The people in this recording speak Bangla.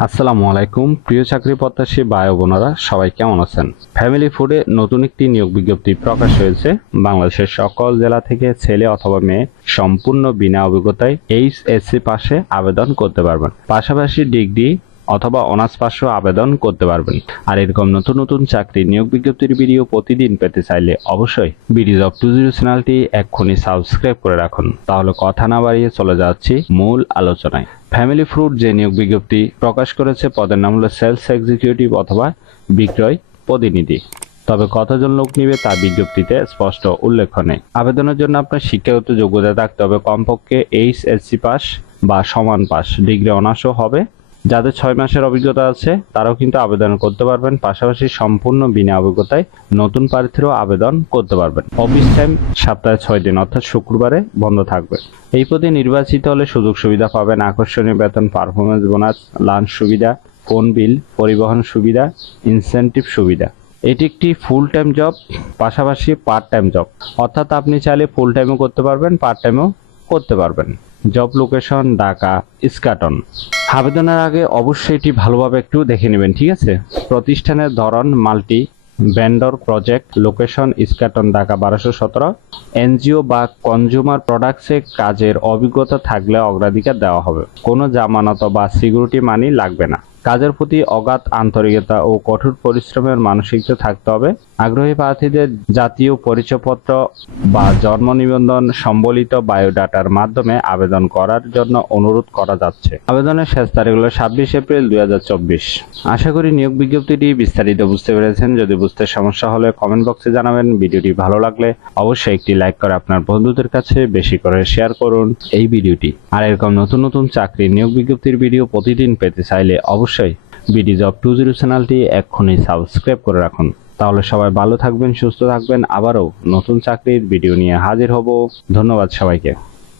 আসসালামু আলাইকুম প্রিয় চাকরি প্রত্যাশী ভাই ও বোনেরা, সবাই কেমন আছেন? ফ্যামিলি ফুডে নতুন একটি নিয়োগ বিজ্ঞপ্তি প্রকাশ হয়েছে। বাংলাদেশের সকল জেলা থেকে ছেলে অথবা মেয়ে সম্পূর্ণ বিনা অভিজ্ঞতায় এইচএসসি পাশে আবেদন করতে পারবেন। পাশাপাশি ডিগ্রি অথবা অনার্স পাশেও আবেদন করতে পারবেন। আর এরকম নতুন নতুন চাকরি নিয়োগ বিজ্ঞপ্তির ভিডিও প্রতিদিন পেতে চাইলে অবশ্যই বিডি জব 20 চ্যানেলটি এক্ষুনি সাবস্ক্রাইব করে রাখুন। তাহলে কথা না বাড়িয়ে চলে যাচ্ছি মূল আলোচনায়। ফ্যামিলি ফুড যে নিয়োগ বিজ্ঞপ্তি প্রকাশ করেছে, পদের নাম হলো সেলস এক্সিকিউটিভ অথবা বিক্রয় প্রতিনিধি। তবে কতজন লোক নিবে তা বিজ্ঞপ্তিতে স্পষ্ট উল্লেখ নেই। আবেদনের জন্য আপনার শিক্ষাগত যোগ্যতা থাকতে হবে কমপক্ষে এইচএসসি পাস বা সমান পাস, ডিগ্রি অনার্সও হবে। যাদের 6 মাসের অভিজ্ঞতা আছে তারাও কিন্তু আবেদন করতে পারবেন। পাশাপাশি সম্পূর্ণ বিনা অভিজ্ঞতায় নতুন প্রার্থীরাও আবেদন করতে পারবেন। অফিস টাইম সপ্তাহে 6 দিন অর্থাৎ শুক্রবারে বন্ধ থাকবে। এই পদে নির্বাচিত হলে সুযোগ সুবিধা পাবেন আকর্ষণীয় বেতন, পারফরমেন্স বোনাস, লাঞ্চ সুবিধা, ফোন বিল, পরিবহন সুবিধা, ইনসেনটিভ সুবিধা। এটি একটি ফুল টাইম জব, পাশাপাশি পার্ট টাইম জব, অর্থাৎ আপনি চাইলে ফুল টাইমও করতে পারবেন, পার্ট টাইমও করতে পারবেন। Job location Dhaka Eskaton. আবেদনের আগে অবশ্যই এটি ভালোভাবে একটু দেখে নেবেন, ঠিক আছে? প্রতিষ্ঠানের ধরন multi vendor project, location Eskaton Dhaka 1217। NGO বা কনজিউমার প্রোডাক্টসে কাজের অভিজ্ঞতা থাকলে অগ্রাধিকার দেওয়া হবে। কোনো জামানত বা সিকিউরিটি মানি লাগবে না। কাজের প্রতি অগাধ আন্তরিকতা ও কঠোর পরিশ্রমের মানসিকতা থাকতে হবে। আগ্রহী প্রার্থীদের জাতীয় পরিচয়পত্র বা জন্ম নিবন্ধন সম্বলিত বায়োডাটার মাধ্যমে আবেদন করার জন্য অনুরোধ করা যাচ্ছে। আবেদনের শেষ তারিখ হলো 26 এপ্রিল 2024। আশা করি নিয়োগ বিজ্ঞপ্তিটি বিস্তারিত বুঝতে পেরেছেন। যদি বুঝতে সমস্যা হলে কমেন্ট বক্সে জানাবেন। ভিডিওটি ভালো লাগলে অবশ্যই একটি লাইক করে আপনার বন্ধুদের কাছে বেশি করে শেয়ার করুন এই ভিডিওটি। আর এরকম নতুন নতুন চাকরি নিয়োগ বিজ্ঞপ্তির ভিডিও প্রতিদিন পেতে চাইলে অবশ্যই বিডি জব 20 চ্যানেলটি এক্ষুনি সাবস্ক্রাইব করে রাখুন। তাহলে সবাই ভালো থাকবেন, সুস্থ থাকবেন। আবারও নতুন চাকরির ভিডিও নিয়ে হাজির হব। ধন্যবাদ সবাইকে।